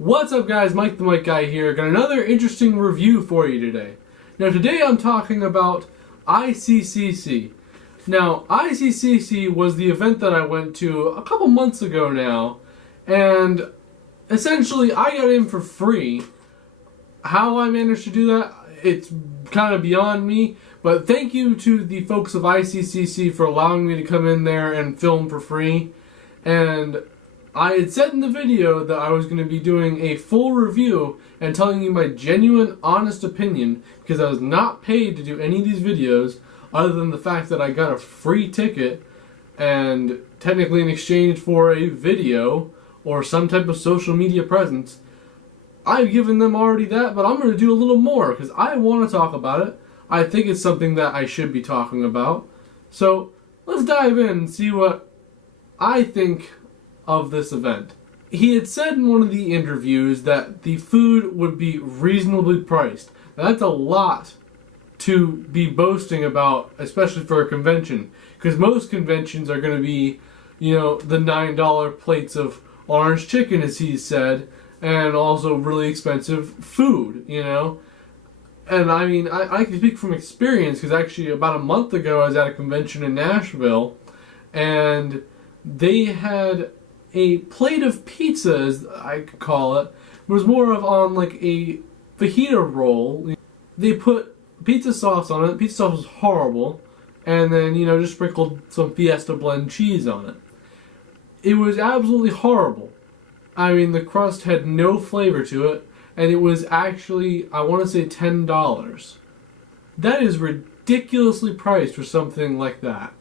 What's up guys, Mike the Mic Guy here. Got another interesting review for you today. Now today I'm talking about ICCC. Now ICCC was the event that I went to a couple months ago now, and essentially I got in for free. How I managed to do that, it's kind of beyond me, but thank you to the folks of ICCC for allowing me to come in there and film for free. And I had said in the video that I was going to be doing a full review and telling you my genuine, honest opinion, because I was not paid to do any of these videos other than the fact that I got a free ticket, and technically in exchange for a video or some type of social media presence. I've given them already that, but I'm going to do a little more because I want to talk about it. I think it's something that I should be talking about. So let's dive in and see what I think of this event. He had said in one of the interviews that the food would be reasonably priced. Now, that's a lot to be boasting about, especially for a convention, because most conventions are going to be, you know, the $9 plates of orange chicken, as he said, and also really expensive food, you know. And I mean, I can speak from experience, because actually about a month ago I was at a convention in Nashville, and they had a plate of pizza, as I could call it. It was more of on like a fajita roll. They put pizza sauce on it. Pizza sauce was horrible. And then, you know, just sprinkled some Fiesta blend cheese on it. It was absolutely horrible. I mean, the crust had no flavor to it. And it was actually, I want to say, $10. That is ridiculously priced for something like that.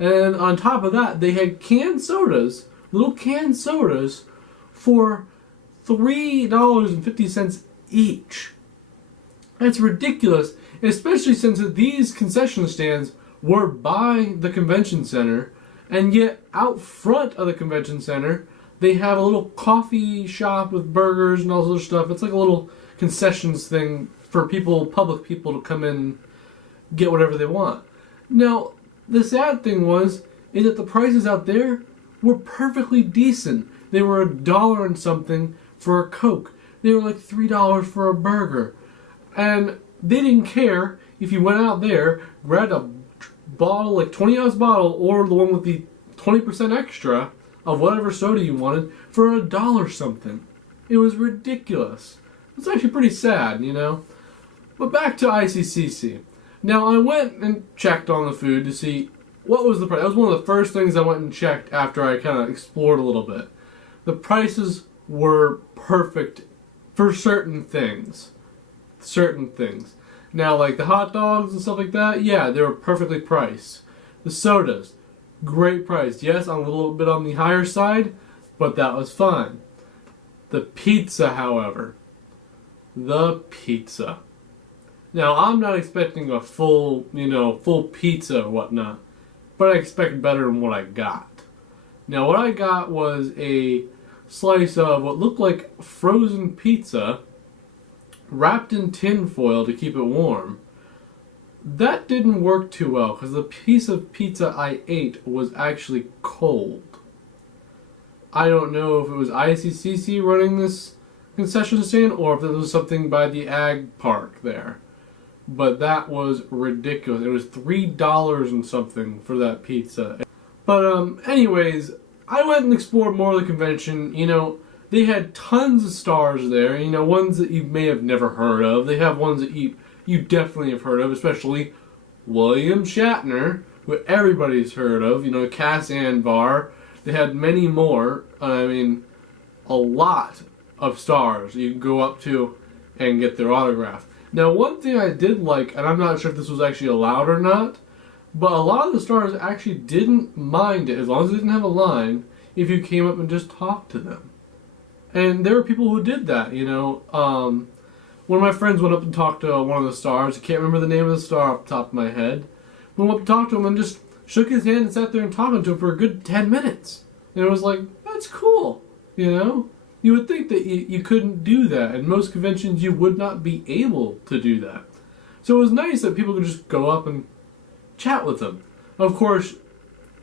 And on top of that, they had canned sodas, little canned sodas, for $3.50 each. That's ridiculous, especially since these concession stands were by the convention center, and yet out front of the convention center, they have a little coffee shop with burgers and all this other stuff. It's like a little concessions thing for people, public people, to come in and get whatever they want. Now, the sad thing is that the prices out there were perfectly decent. They were $1 and something for a Coke. They were like $3 for a burger. And they didn't care if you went out there, grabbed a bottle, like 20-ounce bottle, or the one with the 20% extra of whatever soda you wanted for $1 something. It was ridiculous. It's actually pretty sad, you know. But back to ICCC. Now, I went and checked on the food to see what was the price. That was one of the first things I went and checked after I kind of explored a little bit. The prices were perfect for certain things. Certain things. Now, like the hot dogs and stuff like that, yeah, they were perfectly priced. The sodas, great price. Yes, I'm a little bit on the higher side, but that was fine. The pizza, however. The pizza. Now, I'm not expecting a full pizza or whatnot, but I expect better than what I got. Now, what I got was a slice of what looked like frozen pizza wrapped in tin foil to keep it warm. That didn't work too well because the piece of pizza I ate was actually cold. I don't know if it was ICCC running this concession stand or if it was something by the ag park there. But that was ridiculous. It was $3 and something for that pizza. But anyways, I went and explored more of the convention. You know, they had tons of stars there. You know, ones that you may have never heard of. They have ones that you definitely have heard of, especially William Shatner, who everybody's heard of. You know, Cass Anvar. They had many more. I mean, a lot of stars you can go up to and get their autograph. Now, one thing I did like, and I'm not sure if this was actually allowed or not, but a lot of the stars actually didn't mind it, as long as they didn't have a line, if you came up and just talked to them. And there were people who did that, you know. One of my friends went up and talked to one of the stars. I can't remember the name of the star off the top of my head. But went up and talked to him and just shook his hand and sat there and talking to him for a good 10 minutes. And it was like, that's cool, you know. You would think that you couldn't do that. At most conventions, you would not be able to do that. So it was nice that people could just go up and chat with them. Of course,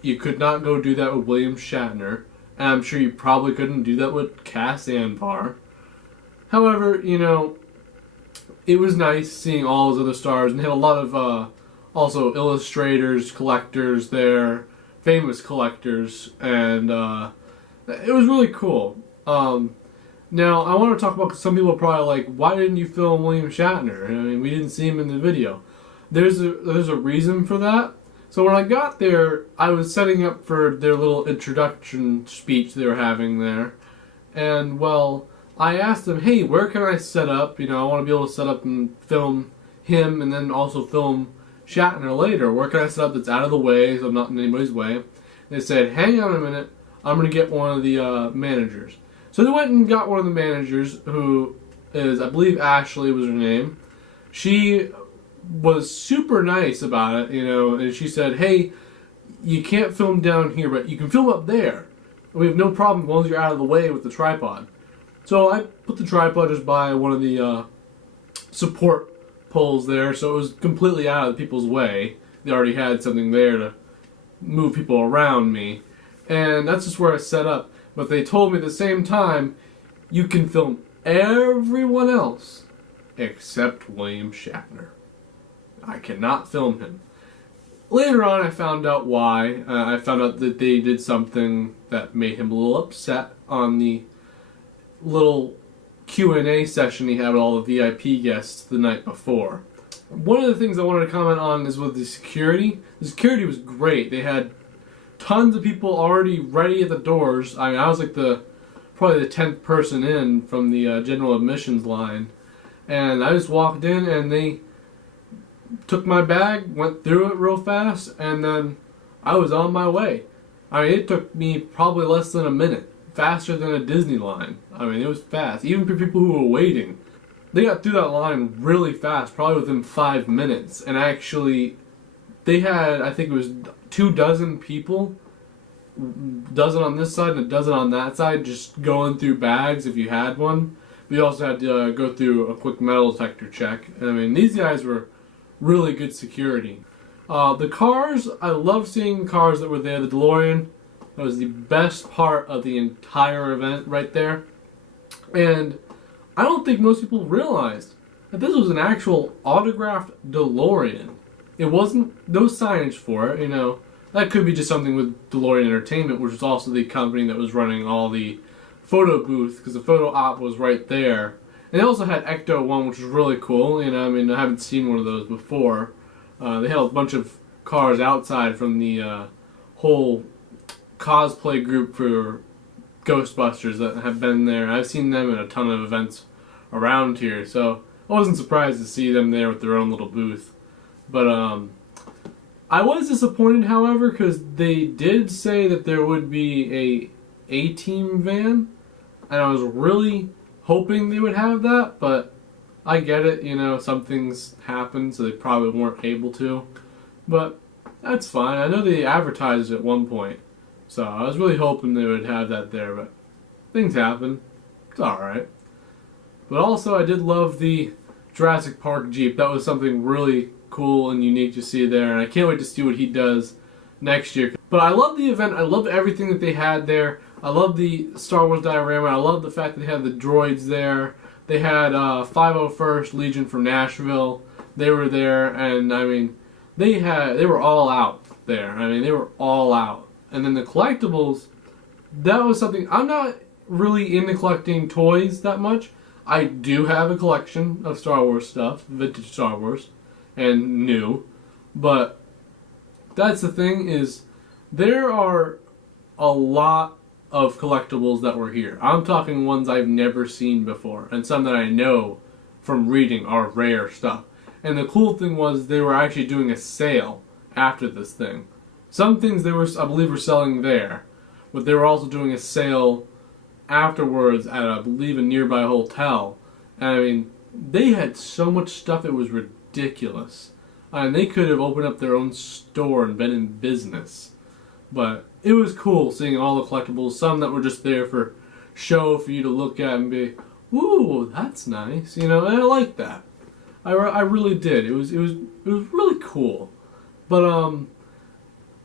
you could not go do that with William Shatner. And I'm sure you probably couldn't do that with Cass Anvar. However, you know, it was nice seeing all those other stars, and had a lot of also illustrators, collectors there, famous collectors, and it was really cool. Now, I want to talk about, because some people are probably like, why didn't you film William Shatner? I mean, we didn't see him in the video. There's a reason for that. So when I got there, I was setting up for their little introduction speech they were having there. And, well, I asked them, hey, where can I set up? You know, I want to be able to set up and film him and then also film Shatner later. Where can I set up that's out of the way, so I'm not in anybody's way? They said, hang on a minute, I'm going to get one of the managers. So they went and got one of the managers, who is, I believe Ashley was her name. She was super nice about it, you know, and she said, hey, you can't film down here, but you can film up there. We have no problem as long as you're out of the way with the tripod. So I put the tripod just by one of the support poles there, so it was completely out of people's way. They already had something there to move people around me. And that's just where I set up. But they told me at the same time, you can film everyone else except William Shatner. I cannot film him. Later on, I found out why. I found out that they did something that made him a little upset on the little Q&A session he had with all the VIP guests the night before. One of the things I wanted to comment on is with the security. The security was great. They had tons of people already ready at the doors. I mean, I was like probably the 10th person in from the general admissions line. And I just walked in and they took my bag, went through it real fast, and then I was on my way. I mean, it took me probably less than a minute. Faster than a Disney line. I mean, it was fast. Even for people who were waiting. They got through that line really fast, probably within 5 minutes. And actually, they had, I think it was 24 people, a dozen on this side and a dozen on that side, just going through bags if you had one. But you also had to go through a quick metal detector check. And I mean, these guys were really good security. The cars, I love seeing cars that were there. The DeLorean, that was the best part of the entire event right there. And I don't think most people realized that this was an actual autographed DeLorean. It wasn't, no signage for it, you know. That could be just something with DeLorean Entertainment, which was also the company that was running all the photo booth, because the photo op was right there. And they also had Ecto 1, which was really cool, you know. I mean, I haven't seen one of those before. They had a bunch of cars outside from the whole cosplay group for Ghostbusters that have been there. I've seen them in a ton of events around here, so I wasn't surprised to see them there with their own little booth. But I was disappointed, however, because they did say that there would be a A-Team van, and I was really hoping they would have that, but I get it, you know, some things happen, so they probably weren't able to. But that's fine. I know they advertised it at one point. So I was really hoping they would have that there, but things happen. It's alright. But also, I did love the Jurassic Park Jeep. That was something really cool and unique to see there, and I can't wait to see what he does next year. But I love the event. I love everything that they had there. I love the Star Wars diorama. I love the fact that they had the droids there. They had 501st Legion from Nashville. They were there, and I mean, they were all out there. I mean, they were all out. And then the collectibles, that was something, I'm not really into collecting toys that much. I do have a collection of Star Wars stuff, vintage Star Wars, and new. But that's the thing, is there are a lot of collectibles that were here. I'm talking ones I've never seen before, and some that I know from reading are rare stuff. And the cool thing was they were actually doing a sale after this thing. Some things they were, I believe, were selling there, but they were also doing a sale afterwards at, I believe, a nearby hotel. And I mean, they had so much stuff, it was ridiculous. And they could have opened up their own store and been in business. But it was cool seeing all the collectibles, some that were just there for show for you to look at and be, ooh, that's nice, you know, and I like that. I really did. It was really cool. But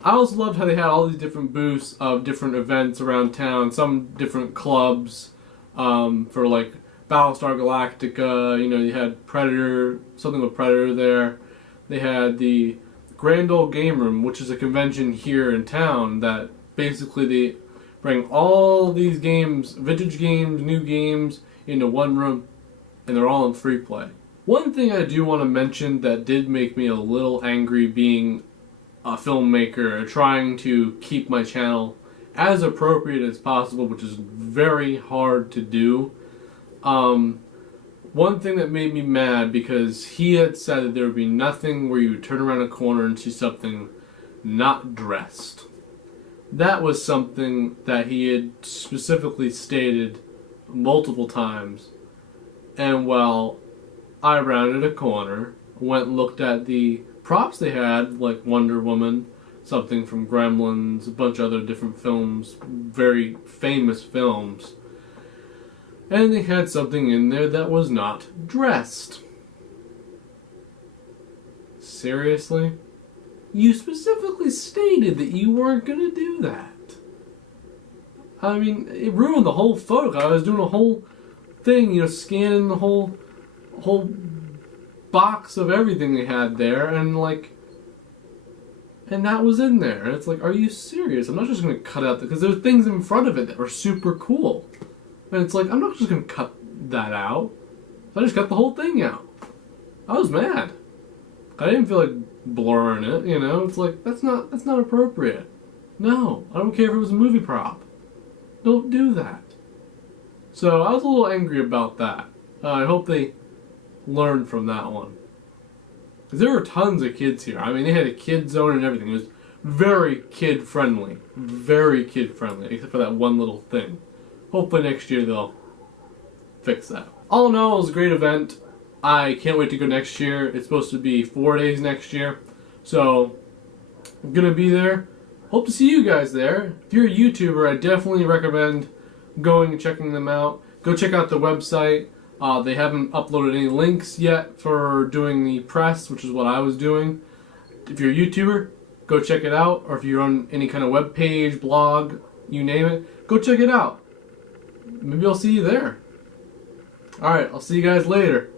I also loved how they had all these different booths of different events around town, some different clubs for like Battlestar Galactica. You know, you had Predator, something with Predator there. They had the Grand Ole Game Room, which is a convention here in town that basically they bring all these games, vintage games, new games, into one room, and they're all in free play. One thing I do want to mention that did make me a little angry being a filmmaker, trying to keep my channel as appropriate as possible, which is very hard to do. One thing that made me mad, because he had said that there would be nothing where you would turn around a corner and see something not dressed. That was something that he had specifically stated multiple times. And while I rounded a corner, went and looked at the props they had, like Wonder Woman, something from Gremlins, a bunch of other different films, very famous films. And they had something in there that was not dressed. Seriously? You specifically stated that you weren't going to do that. I mean, it ruined the whole photo. I was doing a whole thing, you know, scanning the whole box of everything they had there, and that was in there. And it's like, are you serious? I'm not just going to cut out because there's things in front of it that were super cool. And it's like, I'm not just going to cut that out. I just cut the whole thing out. I was mad. I didn't feel like blurring it, you know? It's like, that's not appropriate. No, I don't care if it was a movie prop. Don't do that. So I was a little angry about that. I hope they learned from that one. Because there were tons of kids here. I mean, they had a kid zone and everything. It was very kid-friendly. Very kid-friendly, except for that one little thing. Hopefully next year they'll fix that. All in all, it was a great event. I can't wait to go next year. It's supposed to be 4 days next year. So, I'm going to be there. Hope to see you guys there. If you're a YouTuber, I definitely recommend going and checking them out. Go check out the website. They haven't uploaded any links yet for doing the press, which is what I was doing. If you're a YouTuber, go check it out. Or if you're on any kind of web page, blog, you name it, go check it out. Maybe I'll see you there. Alright, I'll see you guys later.